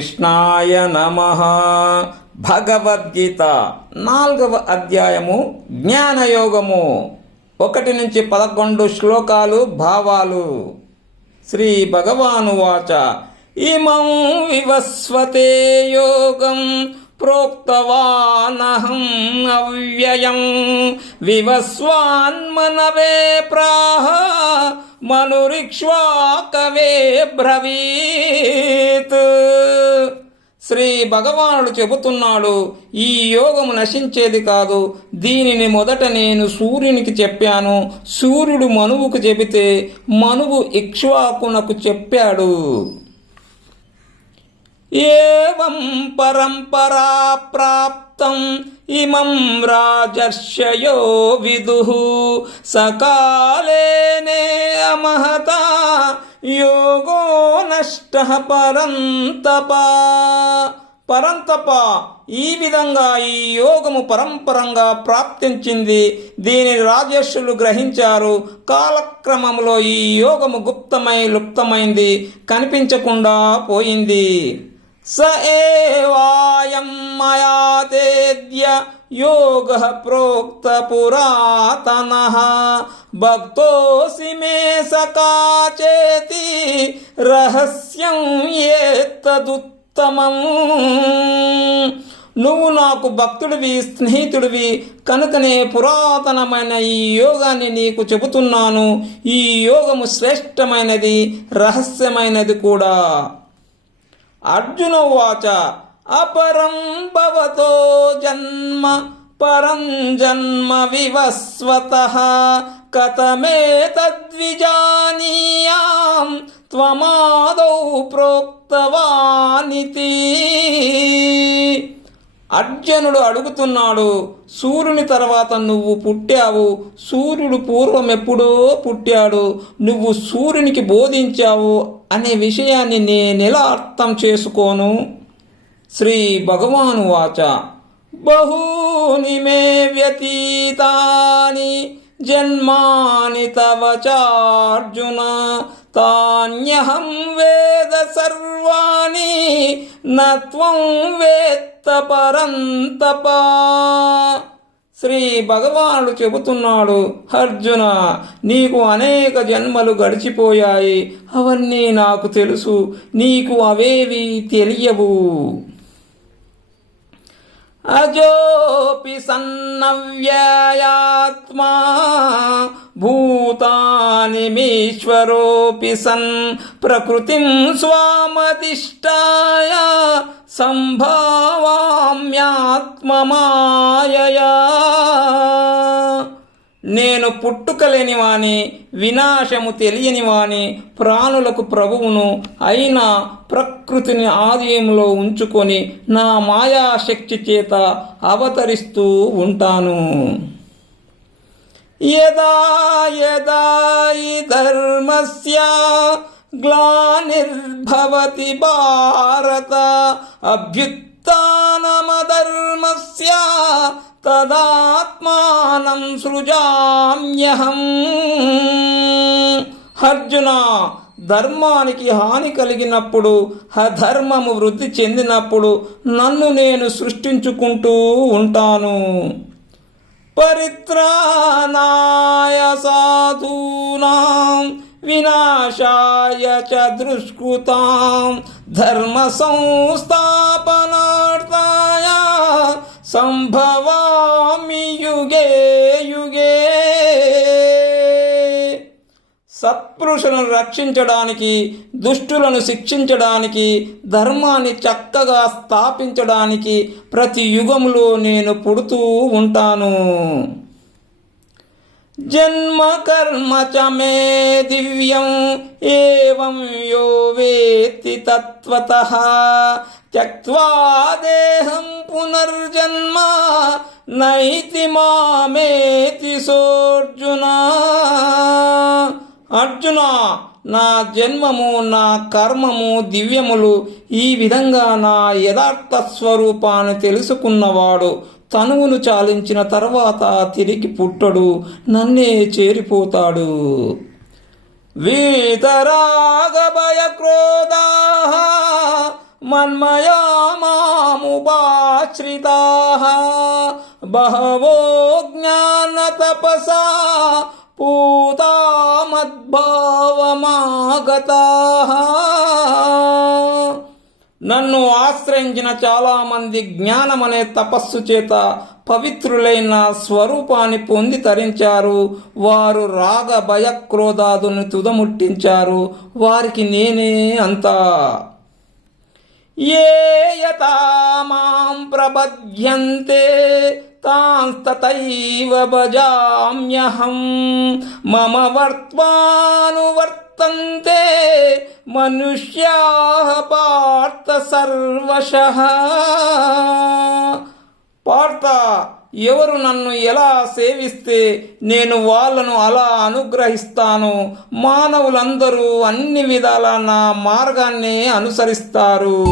కృష్ణాయ నమః. భగవద్గీత 4వ అధ్యాయము జ్ఞానయోగము 1 నుంచి 11 శ్లోకాలు భావాలు. శ్రీ భగవానువాచ ఇమం వివస్వతే యోగం ప్రోక్తవానహం అవ్యయం వివస్వాన్మనవే ప్రాహ మనురిక్ష్వాకవే బ్రవీత్. శ్రీ భగవానుడు చెబుతున్నాడు, ఈ యోగము నశించేది కాదు. దీనిని మొదట నేను సూర్యునికి చెప్పాను. సూర్యుడు మనువుకు చెబితే మనువు ఇక్ష్వాకునకు చెప్పాడు. ఏవం పరంపరా ప్రాప్తం ఇమం రాజర్షయో విదుః సకాలేనే అమహత యోగో నష్టః పరంతప. ఈ విధంగా ఈ యోగము పరంపరంగా ప్రాప్తించింది. దీని రాజర్షులు గ్రహించారు. కాలక్రమంలో ఈ యోగము లుప్తమైంది, కనిపించకుండా పోయింది. స ఏవాయం మయా తేద్య యోగః ప్రోక్త పురాతనః భక్తోసి మే సఖా చేతి రహస్యం ఏతదుత్తమం. నువ్వు నాకు భక్తుడివి, స్నేహితుడివి కనుకనే పురాతనమైన ఈ యోగాన్ని నీకు చెబుతున్నాను. ఈ యోగము శ్రేష్టమైనది, రహస్యమైనది కూడా. అర్జున ఉవాచ అపరం భవతో జన్మ పరం జన్మ వివస్వతః కథమేతద్విజానీయాం త్వమాదౌ ప్రోక్తవానితి. అర్జునుడు అడుగుతున్నాడు, సూర్యుని తర్వాత నువ్వు పుట్టావు. సూర్యుడు పూర్వం ఎప్పుడో పుట్టాడు. నువ్వు సూర్యునికి బోధించావు అనే విషయాన్ని నేనెలా అర్థం చేసుకోను? శ్రీ భగవాను వాచ బహూని మే వ్యతీతాని జన్మాని తవ చార్జున తాన్యహం వేద సర్వాణి నత్వం వేత్త పరంతప. శ్రీ భగవానుడు చెబుతున్నాడు, అర్జున, నీకు అనేక జన్మలు గడిచిపోయాయి. అవన్నీ నాకు తెలుసు. నీకు అవేవి తెలియవు. అజోపి సన్నవ్యయాత్మా భూతాని మీశ్వరోపి సన్ ప్రకృతిం స్వామధిష్టాయ సంభావామ్యాత్మమాయయా. నేను పుట్టుకలేని వాని, వినాశము తెలియని వాని, ప్రాణులకు ప్రభువును అయిన ప్రకృతిని ఆధీనంలో ఉంచుకొని నా మాయాశక్తి చేత అవతరిస్తూ ఉంటాను. యదా యదా హి ధర్మస్య గ్లానిర్భవతి భారత అభ్యుత్థానమధర్మస్య తదాత్మానం సృజామ్యహం. అర్జున, ధర్మానికి హాని కలిగినప్పుడు, అధర్మము వృద్ధి చెందినప్పుడు నన్ను నేను సృష్టించుకుంటూ ఉంటాను. పరిత్రాణాయ సాధూనాం వినాశాయ చ దుష్కృతాం ధర్మ సంస్థాపనార్థాయ సంభవామి యుగే యుగే. సత్పురుషులను రక్షించడానికి, దుష్టులను శిక్షించడానికి, ధర్మాన్ని చక్కగా స్థాపించడానికి ప్రతి యుగములో నేను పుడుతూ ఉంటాను. జన్మ కర్మ చ మే దివ్యం ఏవం యో వేత్తి తత్వతః త్యక్త్వా దేహం పునర్జన్మ నైతి మామేతి సోర్జున. అర్జున, నా జన్మము, నా కర్మము దివ్యములు. ఈ విధంగా నా యథార్థ స్వరూపాన్ని తెలుసుకున్నవాడు తనువును చాలించిన తర్వాత తిరిగి పుట్టడు, నన్నే చేరిపోతాడు. వీతరాగ భయ క్రోధాః మన్మయా మాముపాశ్రితాః బహవో జ్ఞానతపసా పూతా మద్భావమాగతాః. నన్ను ఆశ్రయించిన చాలామంది జ్ఞానమనే తపస్సు చేత పవిత్రులైన స్వరూపాన్ని పొంది తరించారు. వారు రాగ భయక్రోధాదుని తుదముట్టించారు. వారికి నేనే అంతా. ఏ యతా మాం ప్రపద్యంతే తాంస్తతైవ భజామ్యహం మమ వర్త్మానువర్తంతే మనుష్యాః పార్థ సర్వశః. పార్థ, ఎవరు నన్ను ఎలా సేవిస్తే నేను వాళ్ళను అలా అనుగ్రహిస్తాను. మానవులందరూ అన్ని విధాల నా మార్గాన్ని అనుసరిస్తారు.